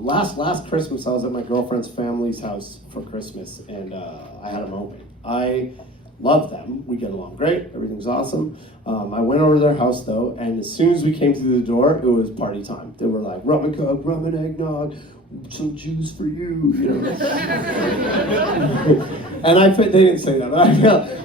last Christmas, I was at my girlfriend's family's house for Christmas, and I had them open. I love them. We get along great. Everything's awesome. I went over to their house, though, and as soon as we came through the door, it was party time. They were like, rum and coke, rum and eggnog, some juice for you, you know. And they didn't say that, but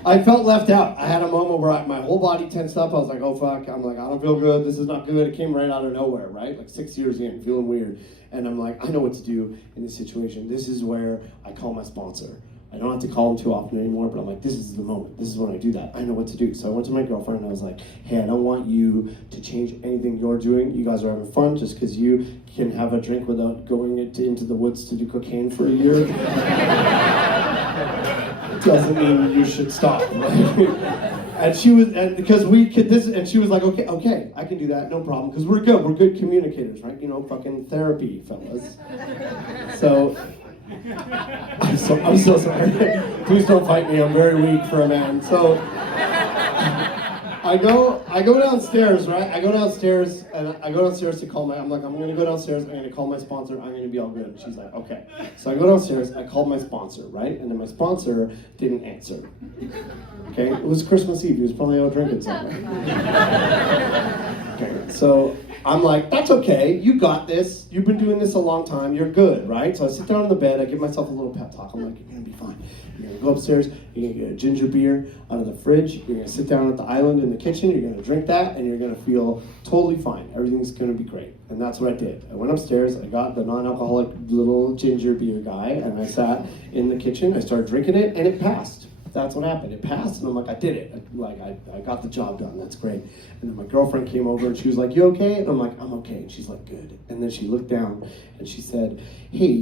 I felt left out. I had a moment where my whole body tensed up. I was like, oh, fuck. I'm like, I don't feel good. This is not good. It came right out of nowhere, right? Like 6 years in, feeling weird. And I'm like, I know what to do in this situation. This is where I call my sponsor. I don't have to call him too often anymore, but I'm like, this is the moment. This is when I do that. I know what to do. So I went to my girlfriend and I was like, hey, I don't want you to change anything you're doing. You guys are having fun just because you can have a drink without going into the woods to do cocaine for a year. It doesn't mean you should stop. Right? And she was, and because we could this, and she was like, okay, I can do that, no problem, because we're good communicators, right? You know, fucking therapy, fellas. So. I'm so sorry. Please don't fight me. I'm very weak for a man. So I go downstairs, right? I go downstairs to call I'm going to go downstairs. I'm going to call my sponsor. I'm going to be all good. And she's like, okay. So I go downstairs. I called my sponsor, right? And then my sponsor didn't answer. Okay. It was Christmas Eve. He was probably out drinking somewhere. Okay. So I'm like, that's okay. You got this. You've been doing this a long time. You're good, right? So I sit down on the bed. I give myself a little pep talk. I'm like, you're going to be fine. You're going to go upstairs. You're going to get a ginger beer out of the fridge. You're going to sit down at the island in the kitchen. You're going to drink that, and you're going to feel totally fine. Everything's going to be great. And that's what I did. I went upstairs. I got the non-alcoholic little ginger beer guy, and I sat in the kitchen. I started drinking it, and it passed. That's what happened. It passed, and I'm like, I did it. I got the job done. That's great. And then my girlfriend came over, and she was like, you okay? And I'm like, I'm okay. And she's like, good. And then she looked down, and she said, hey,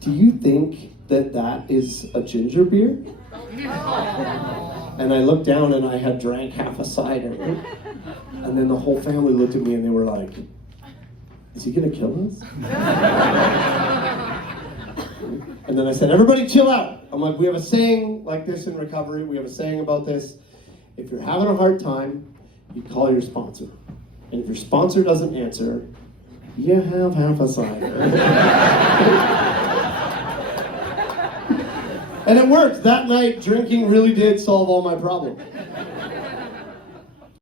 do you think that is a ginger beer? And I looked down, and I had drank half a cider. And then the whole family looked at me, and they were like, is he going to kill us? And then I said, everybody chill out. I'm like, we have a saying like this in recovery. We have a saying about this. If you're having a hard time, you call your sponsor. And if your sponsor doesn't answer, you have half a cider. And it worked. That night, drinking really did solve all my problems.